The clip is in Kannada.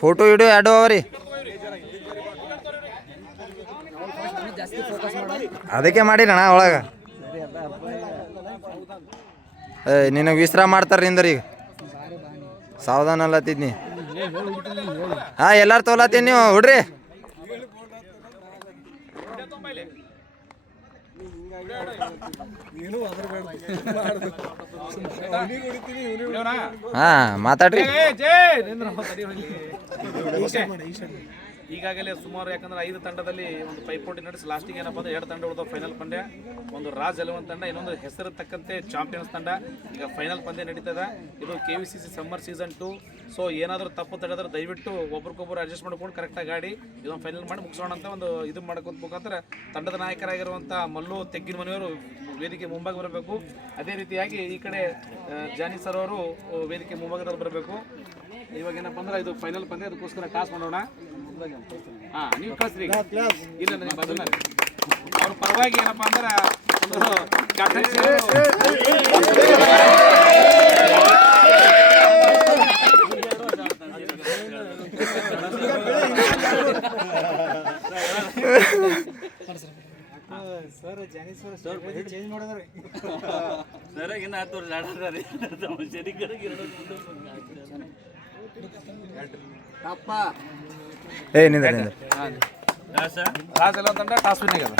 ಫೋಟೋ ವಿಡಿಯೋ ಎರಡು ಅವರಿ, ಅದಕ್ಕೆ ಮಾಡಿರಣ ಒಳಗೆ. ನಿನಗೆ ವಿಶ್ರಾಮ ಮಾಡ್ತಾರ ನಿಂದ್ರಿ, ಈಗ ಸಾವಧಾನ ಅಲ್ಲತ್ತಿದ್ನಿ. ಹಾಂ ಎಲ್ಲಾರು ತೊಗೊಳತ್ತೀನಿ, ನೀವು ಹುಡ್ರಿ. ಹಾಂ ಮಾತಾಡ್ರಿ. ಈಗಾಗಲೇ ಸುಮಾರು, ಯಾಕಂದ್ರೆ 5 ತಂಡದಲ್ಲಿ ಒಂದು ಪೈಪೋಟಿ ನಡೆಸಿ ಲಾಸ್ಟಿಗೆ ಏನಪ್ಪ ಅಂದ್ರೆ 2 ತಂಡ ಉಳಿದ ಫೈನಲ್ ಪಂದ್ಯ. ಒಂದು ರಾಜ್ ಎಲೆವನ್ ತಂಡ, ಇನ್ನೊಂದು ಹೆಸರು ತಕ್ಕಂತೆ ಚಾಂಪಿಯನ್ಸ್ ತಂಡ. ಈಗ ಫೈನಲ್ ಪಂದ್ಯ ನಡೀತದೆ. ಇದು KVCC ಸಮ್ಮರ್ ಸೀಸನ್ 2. ಸೊ ಏನಾದರೂ ತಪ್ಪು ತಡೆದ್ರೆ ದಯವಿಟ್ಟು ಒಬ್ರಿಗೊಬ್ಬರು ಅಡ್ಜಸ್ಟ್ ಮಾಡ್ಕೊಂಡು ಕರೆಕ್ಟಾಗಿ ಗಾಡಿ ಇದೊಂದು ಫೈನಲ್ ಮಾಡಿ ಮುಗಿಸೋಣ ಅಂತ ಒಂದು ಇದು ಮಾಡ್ಕೊಂತ ಮುಖಾಂತರ ತಂಡದ ನಾಯಕರಾಗಿರುವಂಥ ಮಲ್ಲು ತೆಗ್ಗಿನ ಮನೆಯವರು ವೇದಿಕೆ ಮುಂಭಾಗ ಬರಬೇಕು. ಅದೇ ರೀತಿಯಾಗಿ ಈ ಕಡೆ ಜಾನಿ ಸರ್ ಅವರು ವೇದಿಕೆ ಮುಂಭಾಗದಲ್ಲಿ ಬರಬೇಕು. ಇವಾಗ ಏನಪ್ಪ ಅಂದ್ರೆ ಇದು ಫೈನಲ್ ಪಂದ್ಯ, ಅದಕ್ಕೋಸ್ಕರ ಟಾಸ್ ಮಾಡೋಣ. ಹಾಂ ನೀವು ಕಳಿಸ್ರಿ, ಇಲ್ಲ ನನಗೆ ಬದಲ ಅವ್ರ ಪರವಾಗಿ ಏನಪ್ಪ ಅಂದ್ರೆ ಒಂದು ಕ್ಯಾಪ್ಟನ್ಸಿ ಸರ್ ಜಾನಿ ಸರ್ ಚೇಂಜ್ ಮಾಡಿದ್ರಿ ಸರ್ ಇನ್ನ 10 ವರ್ಷ ಆಡ್ತಾರೆ ಏ ನಿಂದ ರಾಜ್ ಎಲ್ಲ ತಂಡ ಟಾಸ್ ವಿನ್ ಆಗ್ಯದ.